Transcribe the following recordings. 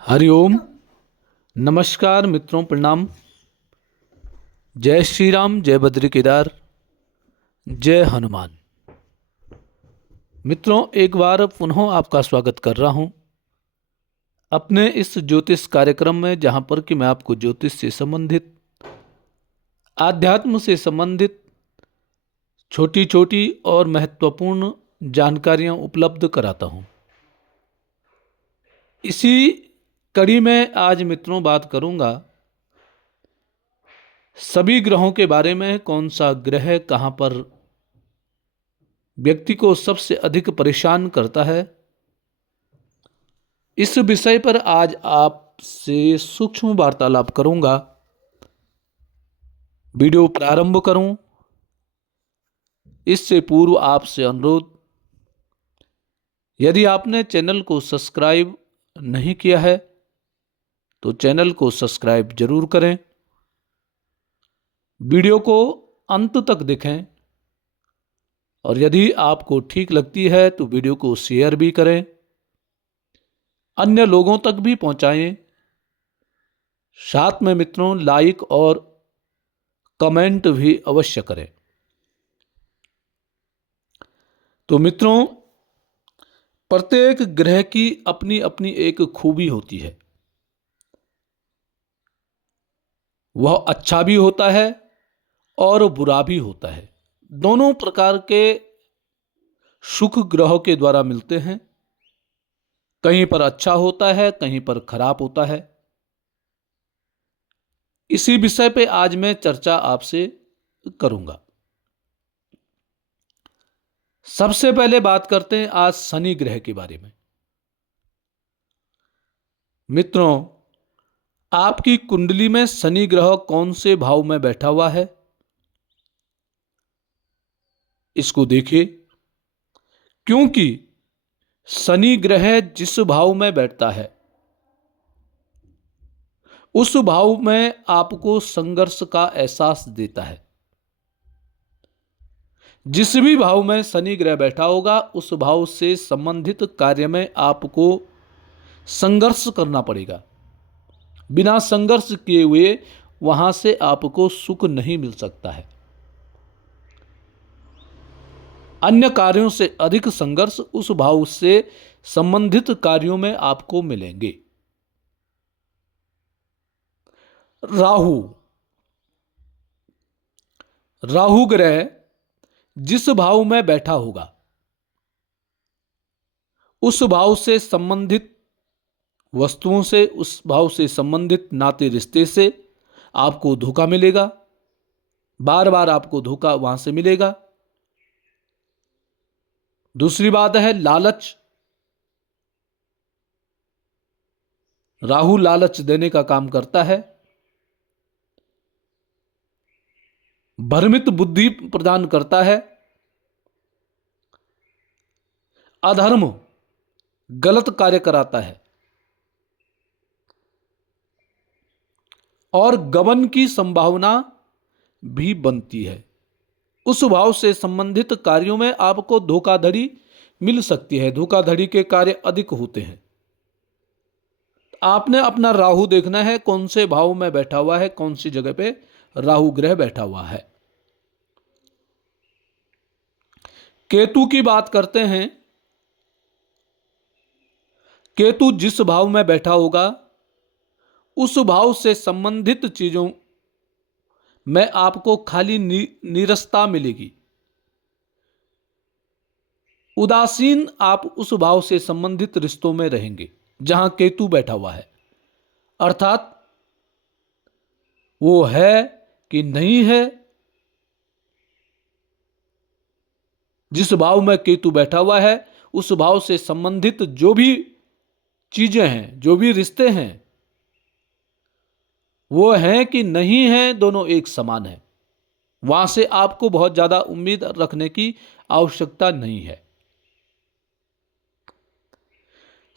हरिओम। नमस्कार मित्रों, प्रणाम। जय श्री राम, जय बद्री केदार, जय हनुमान। मित्रों, एक बार पुनः आपका स्वागत कर रहा हूं अपने इस ज्योतिष कार्यक्रम में, जहां पर कि मैं आपको ज्योतिष से संबंधित, आध्यात्म से संबंधित छोटी छोटी और महत्वपूर्ण जानकारियां उपलब्ध कराता हूं। इसी कड़ी में आज मित्रों बात करूंगा सभी ग्रहों के बारे में। कौन सा ग्रह कहां पर व्यक्ति को सबसे अधिक परेशान करता है, इस विषय पर आज आपसे सूक्ष्म वार्तालाप करूंगा। वीडियो प्रारंभ करूं इससे पूर्व आपसे अनुरोध, यदि आपने चैनल को सब्सक्राइब नहीं किया है तो चैनल को सब्सक्राइब जरूर करें। वीडियो को अंत तक देखें और यदि आपको ठीक लगती है तो वीडियो को शेयर भी करें, अन्य लोगों तक भी पहुंचाएं। साथ में मित्रों लाइक और कमेंट भी अवश्य करें। तो मित्रों, प्रत्येक ग्रह की अपनी अपनी एक खूबी होती है। वह अच्छा भी होता है और बुरा भी होता है। दोनों प्रकार के सुख ग्रहों के द्वारा मिलते हैं। कहीं पर अच्छा होता है, कहीं पर खराब होता है। इसी विषय पे आज मैं चर्चा आपसे करूंगा। सबसे पहले बात करते हैं आज शनि ग्रह के बारे में। मित्रों, आपकी कुंडली में शनि ग्रह कौन से भाव में बैठा हुआ है, इसको देखिए। क्योंकि शनि ग्रह जिस भाव में बैठता है उस भाव में आपको संघर्ष का एहसास देता है। जिस भी भाव में शनि ग्रह बैठा होगा उस भाव से संबंधित कार्य में आपको संघर्ष करना पड़ेगा। बिना संघर्ष किए हुए वहां से आपको सुख नहीं मिल सकता है। अन्य कार्यों से अधिक संघर्ष उस भाव से संबंधित कार्यों में आपको मिलेंगे। राहु, राहु ग्रह जिस भाव में बैठा होगा उस भाव से संबंधित वस्तुओं से, उस भाव से संबंधित नाते रिश्ते से आपको धोखा मिलेगा। बार बार आपको धोखा वहां से मिलेगा। दूसरी बात है लालच। राहु लालच देने का काम करता है। भ्रमित बुद्धि प्रदान करता है। अधर्म, गलत कार्य कराता है और गबन की संभावना भी बनती है। उस भाव से संबंधित कार्यों में आपको धोखाधड़ी मिल सकती है। धोखाधड़ी के कार्य अधिक होते हैं। आपने अपना राहु देखना है कौन से भाव में बैठा हुआ है, कौन सी जगह पे राहु ग्रह बैठा हुआ है। केतु की बात करते हैं। केतु जिस भाव में बैठा होगा उस भाव से संबंधित चीजों में आपको खाली नीरसता मिलेगी। उदासीन आप उस भाव से संबंधित रिश्तों में रहेंगे जहां केतु बैठा हुआ है। अर्थात वो है कि नहीं है, जिस भाव में केतु बैठा हुआ है उस भाव से संबंधित जो भी चीजें हैं, जो भी रिश्ते हैं, वो हैं कि नहीं है, दोनों एक समान है। वहां से आपको बहुत ज्यादा उम्मीद रखने की आवश्यकता नहीं है।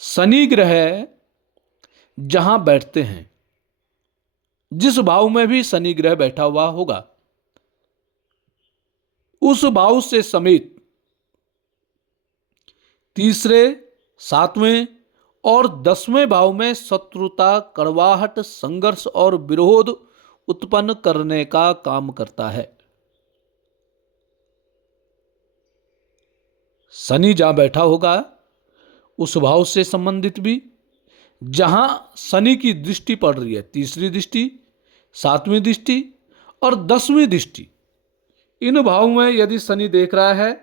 शनि ग्रह जहां बैठते हैं, जिस भाव में भी शनि ग्रह बैठा हुआ होगा उस भाव से समेत तीसरे, सातवें और 10वें भाव में शत्रुता, कड़वाहट, संघर्ष और विरोध उत्पन्न करने का काम करता है। शनि जहां बैठा होगा उस भाव से संबंधित भी, जहां शनि की दृष्टि पड़ रही है, तीसरी दृष्टि, 7वीं दृष्टि और 10वीं दृष्टि, इन भाव में यदि शनि देख रहा है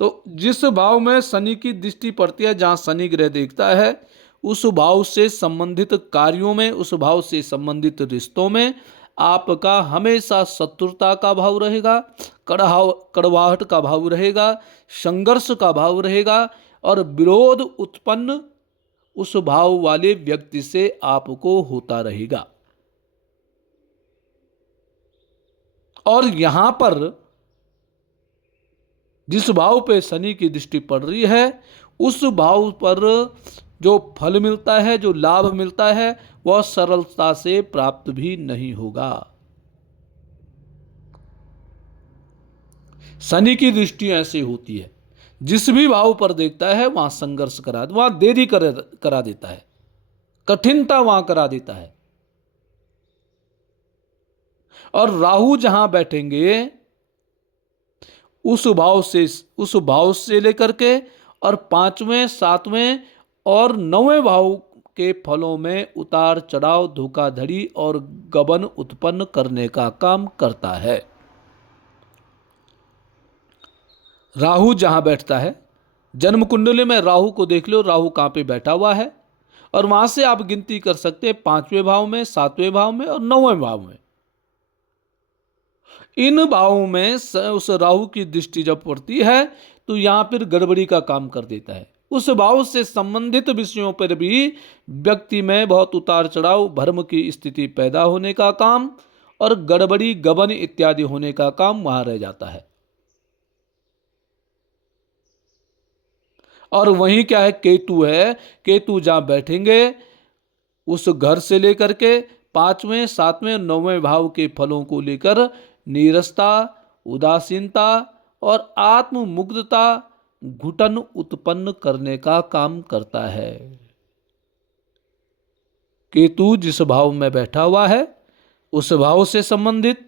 तो जिस भाव में शनि की दृष्टि पड़ती है, जहां शनि ग्रह देखता है, उस भाव से संबंधित कार्यों में, उस भाव से संबंधित रिश्तों में आपका हमेशा शत्रुता का भाव रहेगा, कड़वाहट का भाव रहेगा, संघर्ष का भाव रहेगा और विरोध उत्पन्न उस भाव वाले व्यक्ति से आपको होता रहेगा। और यहां पर जिस भाव पे शनि की दृष्टि पड़ रही है, उस भाव पर जो फल मिलता है, जो लाभ मिलता है, वह सरलता से प्राप्त भी नहीं होगा। शनि की दृष्टि ऐसी होती है, जिस भी भाव पर देखता है वहां संघर्ष वहां देरी करा देता है, कठिनता वहां करा देता है। और राहु जहां बैठेंगे उस भाव से लेकर के और 5वें, 7वें और 9वें भाव के फलों में उतार चढ़ाव, धोखाधड़ी और गबन उत्पन्न करने का काम करता है। राहु जहां बैठता है, जन्म कुंडली में राहु को देख लो, राहु कहां पे बैठा हुआ है, और वहां से आप गिनती कर सकते हैं 5वें भाव में, 7वें भाव में और 9वें भाव में। इन भावों में उस राहु की दृष्टि जब पड़ती है तो यहां फिर गड़बड़ी का काम कर देता है। उस भाव से संबंधित विषयों पर भी व्यक्ति में बहुत उतार चढ़ाव, भ्रम की स्थिति पैदा होने का काम और गड़बड़ी, गबन इत्यादि होने का काम वहां रह जाता है। और वहीं क्या है, केतु है, केतु जहां बैठेंगे उस घर से लेकर के 5वें, 7वें, 9वें भाव के फलों को लेकर नीरसता, उदासीनता और आत्ममुग्धता, घुटन उत्पन्न करने का काम करता है। केतु जिस भाव में बैठा हुआ है उस भाव से संबंधित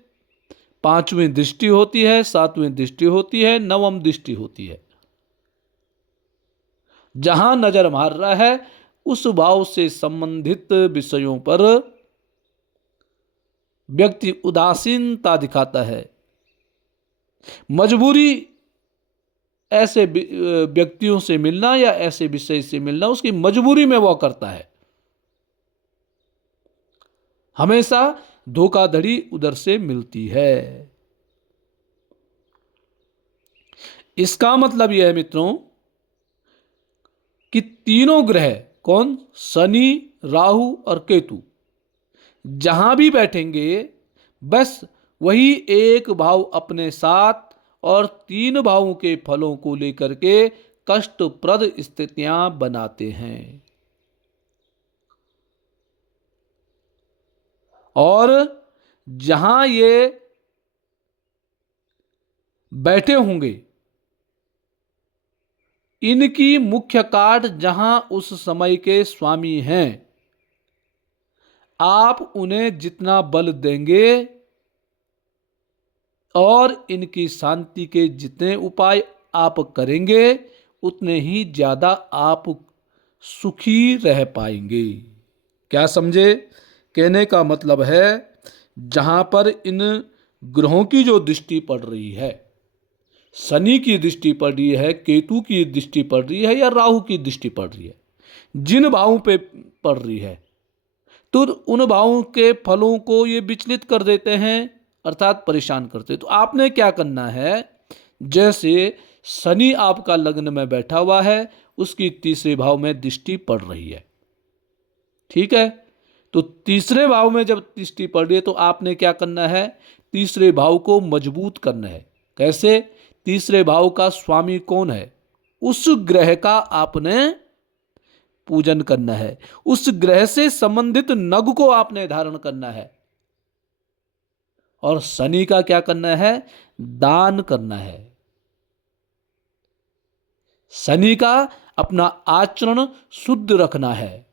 5वीं दृष्टि होती है, 7वीं दृष्टि होती है, 9वीं दृष्टि होती है। जहां नजर मार रहा है उस भाव से संबंधित विषयों पर व्यक्ति उदासीनता दिखाता है। मजबूरी ऐसे व्यक्तियों से मिलना या ऐसे विषय से मिलना उसकी मजबूरी में वह करता है। हमेशा धोखाधड़ी उधर से मिलती है। इसका मतलब यह है मित्रों कि तीनों ग्रह, कौन, शनि, राहु और केतु, जहां भी बैठेंगे बस वही एक भाव अपने साथ और 3 भावों के फलों को लेकर के कष्टप्रद स्थितियां बनाते हैं। और जहां ये बैठे होंगे इनकी मुख्य काट जहां उस समय के स्वामी हैं, आप उन्हें जितना बल देंगे और इनकी शांति के जितने उपाय आप करेंगे उतने ही ज्यादा आप सुखी रह पाएंगे। क्या समझे? कहने का मतलब है जहां पर इन ग्रहों की जो दृष्टि पड़ रही है, शनि की दृष्टि पड़ रही है, केतु की दृष्टि पड़ रही है या राहु की दृष्टि पड़ रही है, जिन भावों पे पड़ रही है तो उन भावों के फलों को ये विचलित कर देते हैं, अर्थात परेशान करते हैं। तो आपने क्या करना है, जैसे शनि आपका लग्न में बैठा हुआ है, उसकी तीसरे भाव में दृष्टि पड़ रही है, ठीक है, तो तीसरे भाव में जब दृष्टि पड़ रही है तो आपने क्या करना है, तीसरे भाव को मजबूत करना है। कैसे? तीसरे भाव का स्वामी कौन है, उस ग्रह का आपने पूजन करना है, उस ग्रह से संबंधित नग को आपने धारण करना है और शनि का क्या करना है, दान करना है। शनि का अपना आचरण शुद्ध रखना है,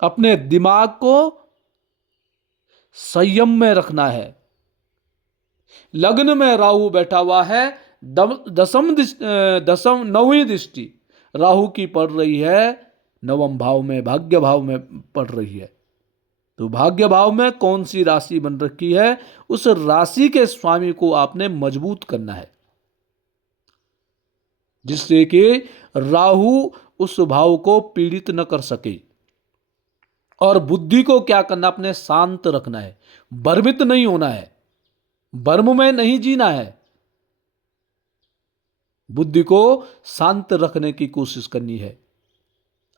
अपने दिमाग को संयम में रखना है। लग्न में राहु बैठा हुआ है, दसम नौवीं दृष्टि राहु की पड़ रही है, नवम भाव में, भाग्य भाव में पड़ रही है। तो भाग्य भाव में कौन सी राशि बन रखी है, उस राशि के स्वामी को आपने मजबूत करना है, जिससे कि राहु उस भाव को पीड़ित न कर सके। और बुद्धि को क्या करना, अपने शांत रखना है, भ्रमित नहीं होना है, भ्रम में नहीं जीना है। बुद्धि को शांत रखने की कोशिश करनी है,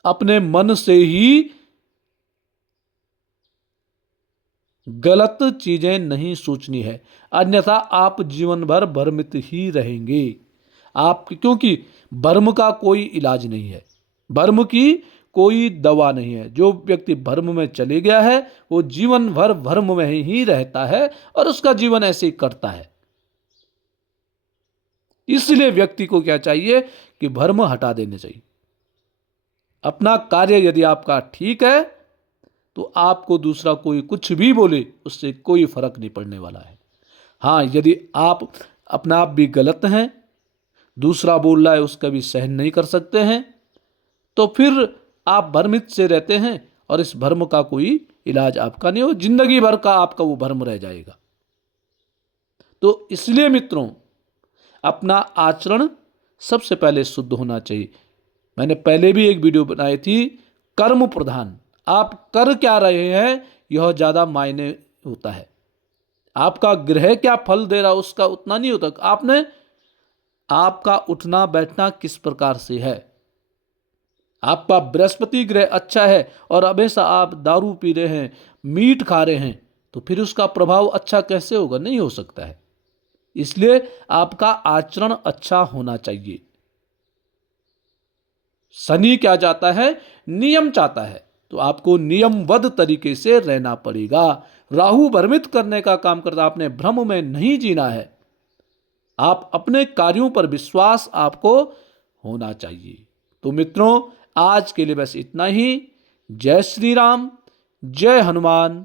अपने मन से ही गलत चीजें नहीं सोचनी है, अन्यथा आप जीवन भर भ्रमित ही रहेंगे। आप, क्योंकि भ्रम का कोई इलाज नहीं है, भ्रम की कोई दवा नहीं है। जो व्यक्ति भ्रम में चले गया है वो जीवन भर भ्रम में ही रहता है और उसका जीवन ऐसे ही करता है। इसलिए व्यक्ति को क्या चाहिए कि भ्रम हटा देने चाहिए। अपना कार्य यदि आपका ठीक है तो आपको दूसरा कोई कुछ भी बोले उससे कोई फर्क नहीं पड़ने वाला है। हाँ, यदि आप अपना आप भी गलत हैं, दूसरा बोल रहा है उसका भी सहन नहीं कर सकते हैं, तो फिर आप भ्रमित से रहते हैं और इस भ्रम का कोई इलाज आपका नहीं हो, जिंदगी भर का आपका वो भ्रम रह जाएगा। तो इसलिए मित्रों, अपना आचरण सबसे पहले शुद्ध होना चाहिए। मैंने पहले भी एक वीडियो बनाई थी, कर्म प्रधान। आप कर क्या रहे हैं यह ज्यादा मायने होता है। आपका ग्रह क्या फल दे रहा उसका उतना नहीं होता, आपने आपका उठना बैठना किस प्रकार से है। आपका बृहस्पति ग्रह अच्छा है और हमेशा आप दारू पी रहे हैं, मीट खा रहे हैं, तो फिर उसका प्रभाव अच्छा कैसे होगा, नहीं हो सकता है। इसलिए आपका आचरण अच्छा होना चाहिए। शनि क्या चाहता है, नियम चाहता है, तो आपको नियमबद्ध तरीके से रहना पड़ेगा। राहु भ्रमित करने का काम करता, आपने भ्रम में नहीं जीना है। आप अपने कार्यों पर विश्वास आपको होना चाहिए। तो मित्रों, आज के लिए बस इतना ही। जय श्री राम, जय हनुमान।